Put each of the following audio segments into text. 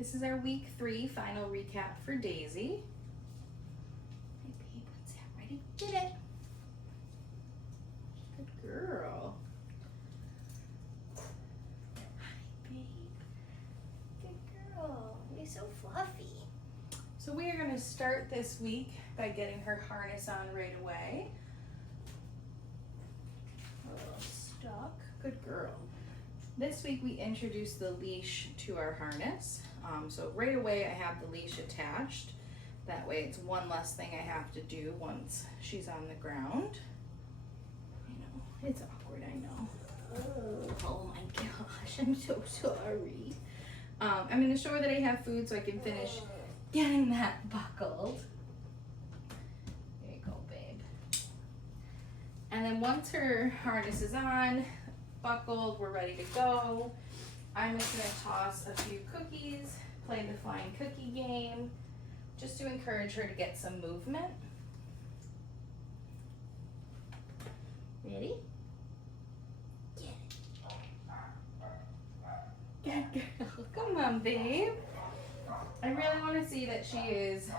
This is our week 3 final recap for Daisy. Hey babe, what's that? Ready? Did it. Good girl. Hi babe. Good girl. You're so fluffy. So we are going to start this week by getting her harness on right away. A little stuck. Good girl. This week we introduced the leash to our harness. So right away I have the leash attached. That way it's one less thing I have to do once she's on the ground. I know, it's awkward, I know. Oh my gosh, I'm so sorry. I'm going to show her that I have food so I can finish getting that buckled. There you go, babe. And then once her harness is on, buckled, we're ready to go. I'm just going to toss a few cookies, play the flying cookie game, just to encourage her to get some movement. Ready? Get it. Good girl. Come on, babe. I really want to see that she is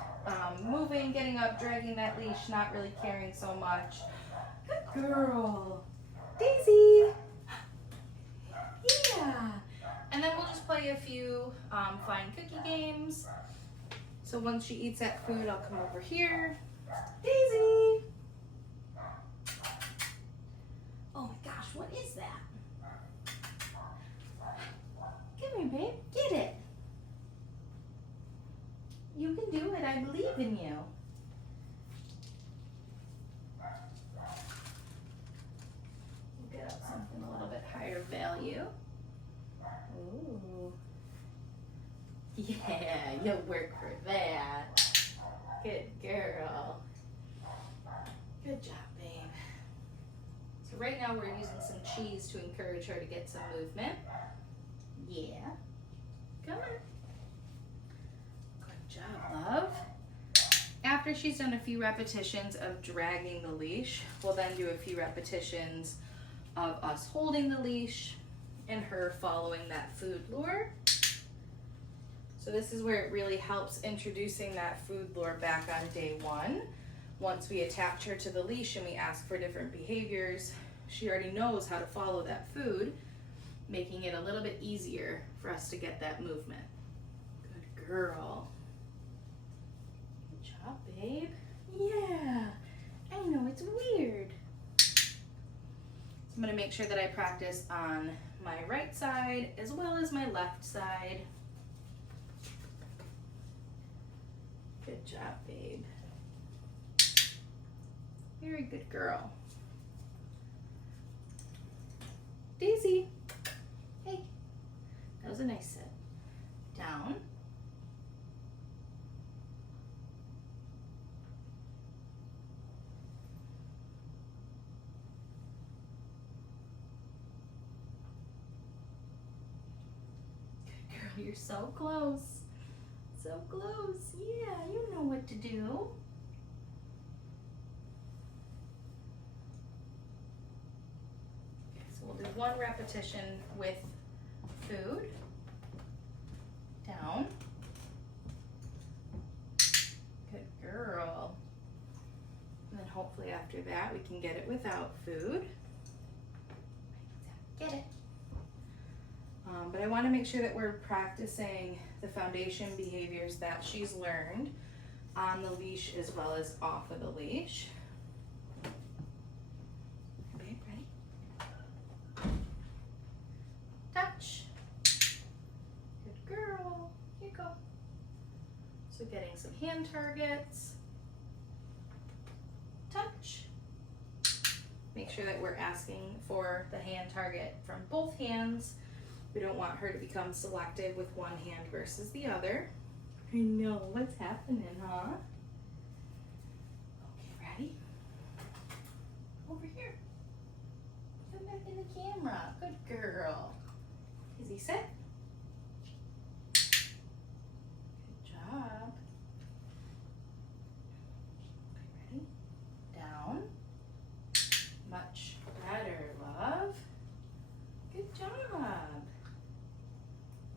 moving, getting up, dragging that leash, not really caring so much. Good girl. Daisy. Yeah. And then we'll just play a few flying cookie games. So once she eats that food, I'll come over here. Daisy. Oh my gosh, what is that? Come here, babe. Get it. You can do it. I believe in you. We'll get up something a little bit higher value. Ooh. Yeah, you'll work for that. Good girl. Good job, babe. So right now we're using some cheese to encourage her to get some movement. Yeah. Come on. Good job, love. After she's done a few repetitions of dragging the leash, we'll then do a few repetitions of us holding the leash and her following that food lure. So this is where it really helps introducing that food lure back on day 1. Once we attach her to the leash and we ask for different behaviors, she already knows how to follow that food, making it a little bit easier for us to get that movement. Good girl. Good job, babe. Yeah, I know, it's weird. So I'm gonna make sure that I practice on my right side as well as my left side. Good job, babe. Very good girl. Daisy. Hey. That was a nice sit. Down. Good girl, you're so close. So close. Yeah, you know what to do. Okay, so we'll do 1 repetition with food. Down. Good girl. And then hopefully after that we can get it without food. Get it. But I want to make sure that we're practicing the foundation behaviors that she's learned on the leash as well as off of the leash. Babe, ready? Touch. Good girl. Here you go. So getting some hand targets. Touch. Make sure that we're asking for the hand target from both hands. We don't want her to become selective with one hand versus the other. I know, what's happening, huh? Okay, ready? Over here. Come back in the camera. Good girl. Is he set? Good job. Okay, ready? Down. Much better, love. Good job.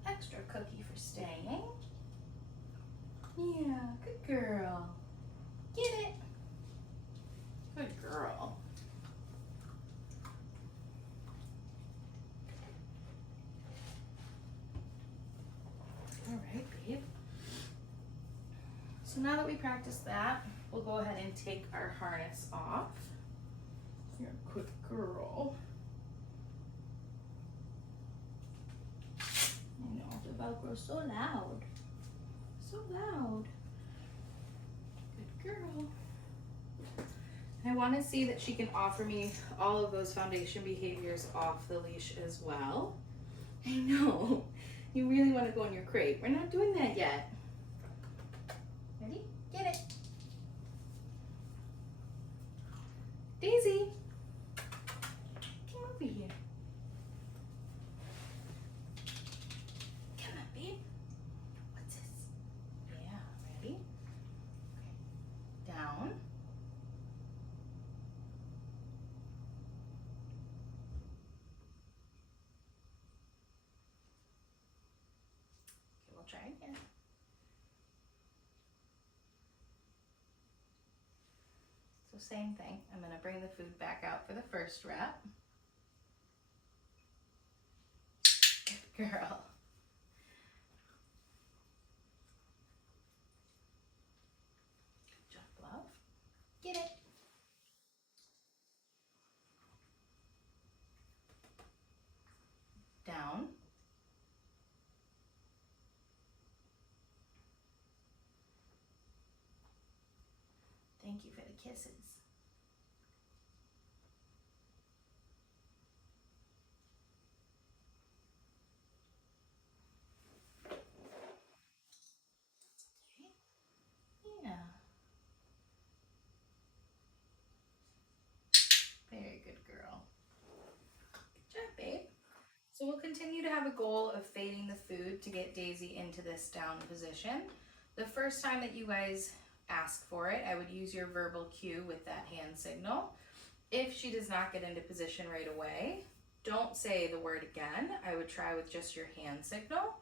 Extra cookie for staying. Yeah, good girl. Get it. Good girl. All right, babe. So now that we practiced that, we'll go ahead and take our harness off. You're a good girl. I know, the Velcro's so loud. So loud. Good girl. And I want to see that she can offer me all of those foundation behaviors off the leash as well. I know. You really want to go in your crate. We're not doing that yet. Ready? Get it. Daisy, come over here. Come on, babe. What's this? Yeah, ready? Down. Okay, we'll try again. So same thing. I'm going to bring the food back out for the first rep. Good girl. Good job, love. Get it. Down. Thank you for the kisses. Yeah. Very good girl. Good job, babe. So we'll continue to have a goal of fading the food to get Daisy into this down position. The first time that you guys ask for it, I would use your verbal cue with that hand signal. If she does not get into position right away, don't say the word again. I would try with just your hand signal.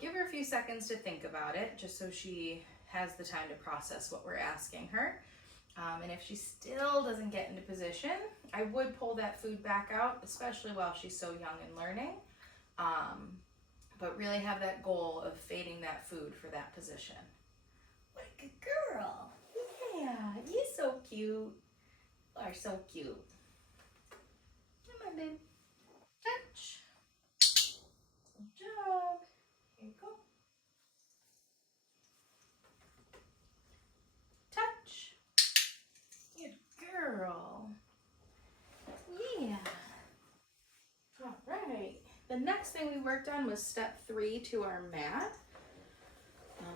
Give her a few seconds to think about it, just so she has the time to process what we're asking her. And if she still doesn't get into position, I would pull that food back out, especially while she's so young and learning. But really have that goal of fading that food for that position. What a good girl. Yeah, you're so cute. You are so cute. Come on, babe. Touch. Good job. Here you go. Touch. Good girl. Yeah. All right. The next thing we worked on was step 3 to our mat.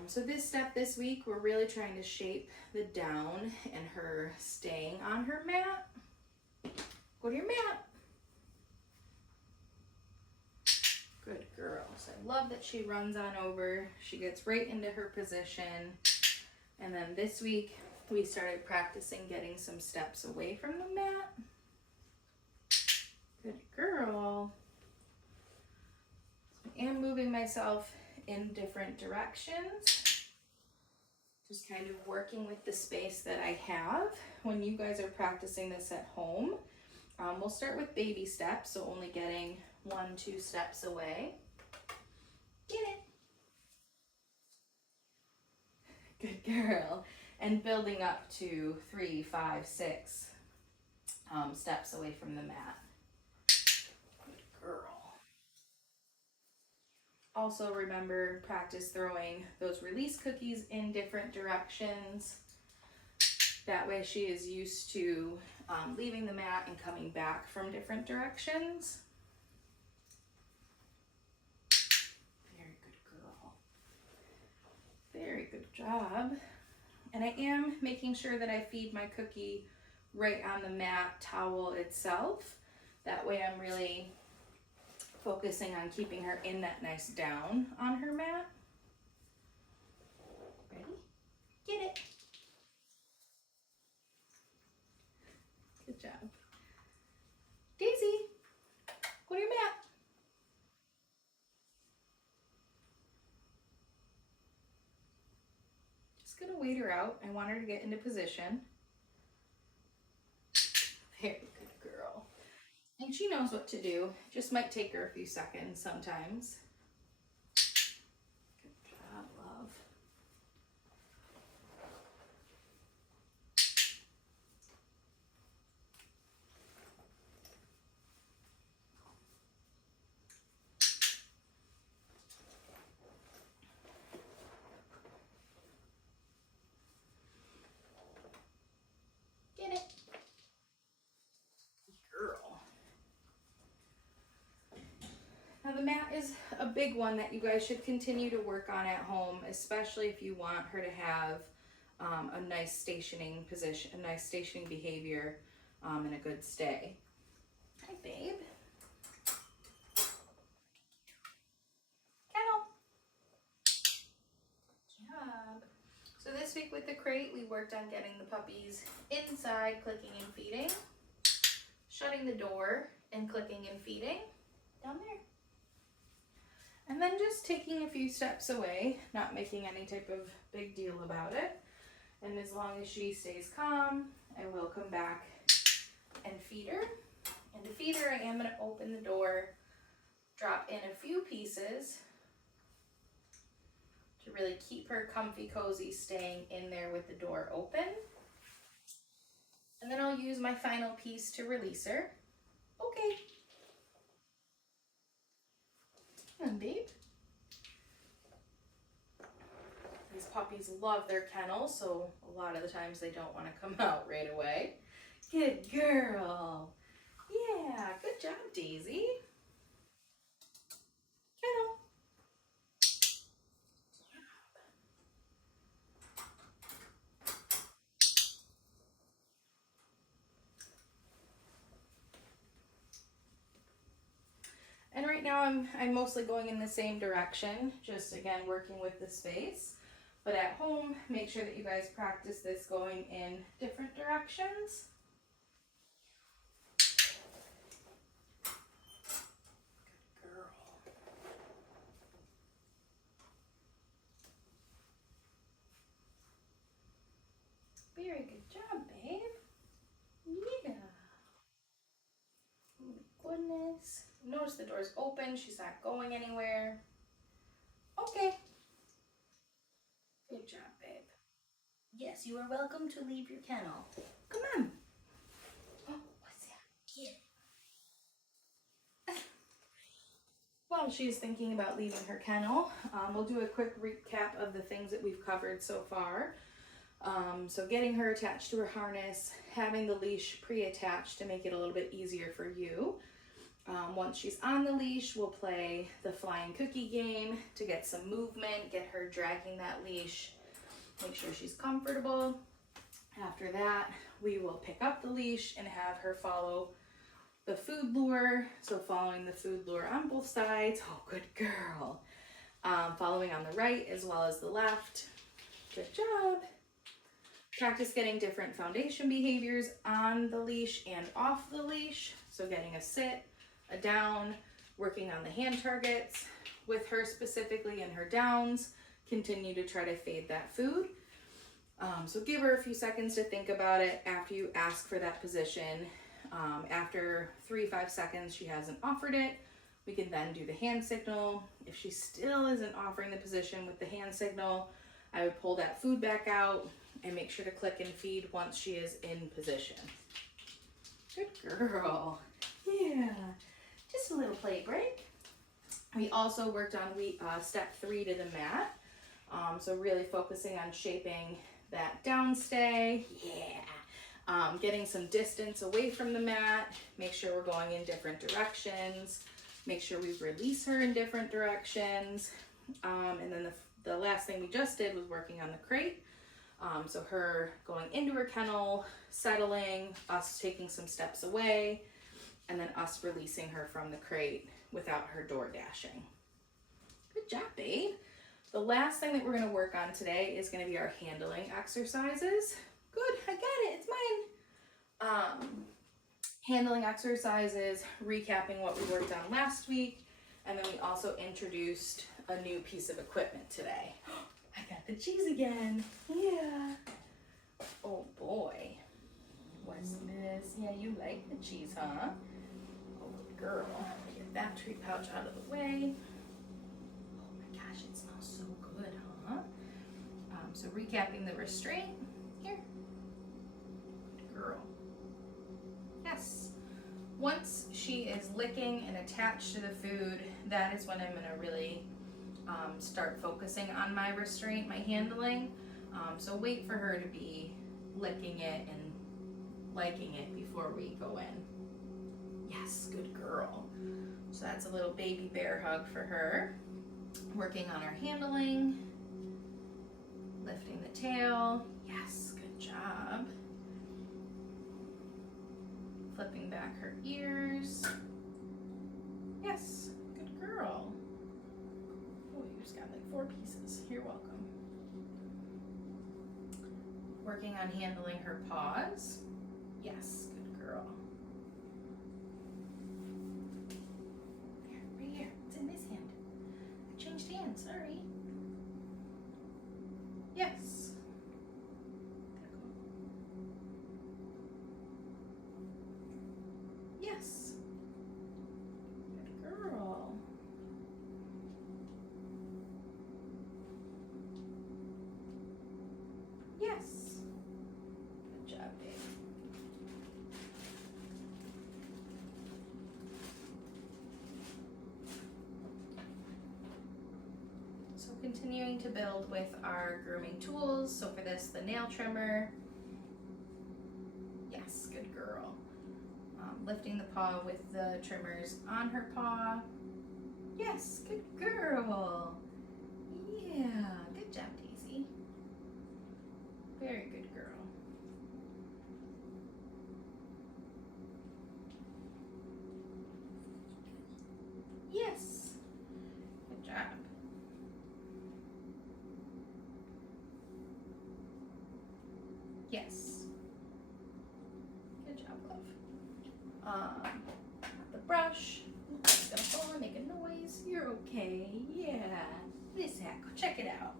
So this step this week, we're really trying to shape the down and her staying on her mat. Go to your mat. Good girl. So I love that she runs on over. She gets right into her position. And then this week, we started practicing getting some steps away from the mat. Good girl. I am moving myself in different directions. Just kind of working with the space that I have. When you guys are practicing this at home, we'll start with baby steps, so only getting 1-2 steps away. Get it. Good girl. And building up to 3, 5, 6 steps away from the mat. Good girl. Also remember, practice throwing those release cookies in different directions. That way she is used to leaving the mat and coming back from different directions. Very good girl. Very good job. And I am making sure that I feed my cookie right on the mat towel itself. That way I'm really focusing on keeping her in that nice down on her mat. Ready? Get it. Good job. Daisy, go to your mat. her out. I want her to get into position. Very good girl. And she knows what to do. Just might take her a few seconds sometimes. Good job, love. Get it. Girl. Now the mat is a big one that you guys should continue to work on at home, especially if you want her to have a nice stationing position, a nice stationing behavior, and a good stay. Hi, babe. Kennel. Good job. So this week with the crate, we worked on getting the puppies inside, clicking and feeding, shutting the door and clicking and feeding down there. And then just taking a few steps away, not making any type of big deal about it. And as long as she stays calm, I will come back and feed her. And to feed her, I am going to open the door, drop in a few pieces to really keep her comfy, cozy, staying in there with the door open. And then I'll use my final piece to release her. Okay. Come on, babe. These puppies love their kennel, so a lot of the times they don't want to come out right away. Good girl. Yeah, good job, Daisy. Kennel. And right now I'm mostly going in the same direction, just again working with the space. But at home, make sure that you guys practice this going in different directions. Good girl. Very good job, babe. Yeah. Oh my goodness. Notice the door's open. She's not going anywhere. Okay. Good job, babe. Yes, you are welcome to leave your kennel. Come on. Oh, what's that? Get it. While she's thinking about leaving her kennel, we'll do a quick recap of the things that we've covered so far. So getting her attached to her harness, having the leash pre-attached to make it a little bit easier for you. Once she's on the leash, we'll play the flying cookie game to get some movement, get her dragging that leash, make sure she's comfortable. After that, we will pick up the leash and have her follow the food lure. So following the food lure on both sides. Oh, good girl. Following on the right as well as the left. Good job. Practice getting different foundation behaviors on the leash and off the leash. So getting a sit, a down, working on the hand targets with her specifically in her downs. Continue to try to fade that food. So give her a few seconds to think about it after you ask for that position. After 3-5 seconds she hasn't offered it, we can then do the hand signal. If she still isn't offering the position with the hand signal, I would pull that food back out and make sure to click and feed once she is in position. Good girl. Yeah, just a little play break. We also worked on step 3 to the mat. So really focusing on shaping that down stay. Yeah. Getting some distance away from the mat. Make sure we're going in different directions. Make sure we release her in different directions. And then the last thing we just did was working on the crate. So her going into her kennel, settling, us taking some steps away, and then us releasing her from the crate without her door dashing. Good job, babe. The last thing that we're going to work on today is going to be our handling exercises. Good, I got it, it's mine. Handling exercises, recapping what we worked on last week, and then we also introduced a new piece of equipment today. I got the the cheese again. Yeah. Oh boy. What's this? Yeah, you like the cheese, huh? Oh, good girl. Get that treat pouch out of the way. Oh my gosh, it smells so good, huh? So recapping the restraint. Here. Good girl. Yes. Once she is licking and attached to the food, that is when I'm gonna really start focusing on my restraint, my handling. So wait for her to be licking it and liking it before we go in. Yes, good girl. So that's a little baby bear hug for her. Working on our handling, lifting the tail. Yes, good job. Flipping back her ears. Yes, good girl. Oh, you just got like 4 pieces. You're welcome. Working on handling her paws. Yes, good girl. Here, right here. It's in this hand. I changed hands, sorry. Yes. Yes. Good girl. Yes. Good job, babe. So continuing to build with our grooming tools. So for this, the nail trimmer. Yes, good girl. Lifting the paw with the trimmers on her paw. Yes, good girl. Yeah, good job, Daisy. Very good girl. Yes, good job. Yes. Good job, love. The brush. It's gonna fall and make a noise. You're okay. Yeah. This hat. Go check it out.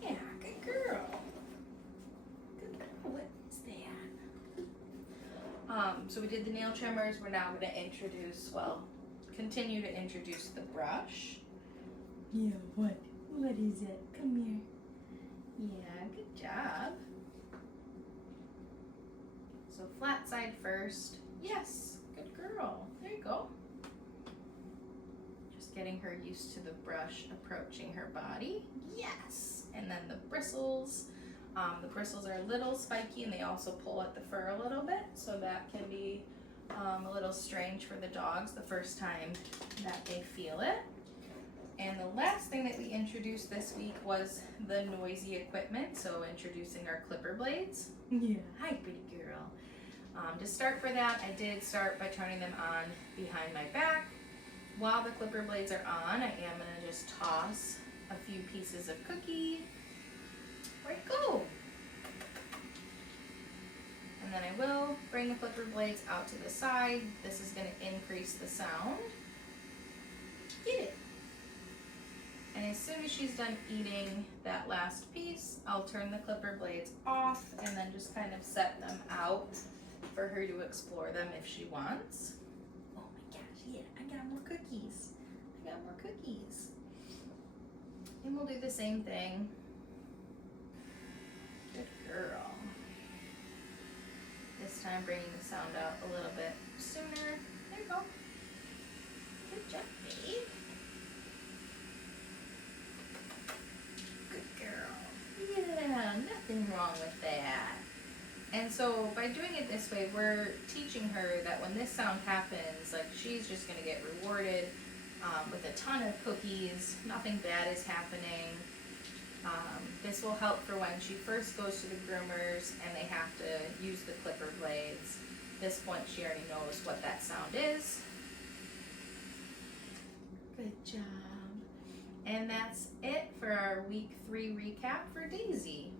Yeah, good girl. Good girl. What is that? So we did the nail trimmers. We're now gonna continue to introduce the brush. Yeah, what? What is it? Come here. Yeah, good job. So flat side first. Yes, good girl. There you go. Just getting her used to the brush approaching her body. Yes. And then the bristles. The bristles are a little spiky and they also pull at the fur a little bit. So that can be a little strange for the dogs the first time that they feel it. And the last thing that we introduced this week was the noisy equipment. So introducing our clipper blades. Yeah. Hi, pretty girl. To start for that, I did start by turning them on behind my back. While the clipper blades are on, I am going to just toss a few pieces of cookie. Where'd it go? And then I will bring the clipper blades out to the side. This is going to increase the sound. Get it. And as soon as she's done eating that last piece, I'll turn the clipper blades off and then just kind of set them out for her to explore them if she wants. Oh my gosh, yeah, I got more cookies. I got more cookies. And we'll do the same thing. Good girl. This time bringing the sound out a little bit sooner. There you go. Good job, babe. Good girl. Yeah, nothing wrong with that. And so by doing it this way, we're teaching her that when this sound happens, like she's just gonna get rewarded with a ton of cookies. Nothing bad is happening. This will help for when she first goes to the groomers and they have to use the clipper blades. At this point, she already knows what that sound is. Good job. And that's it for our week 3 recap for Daisy.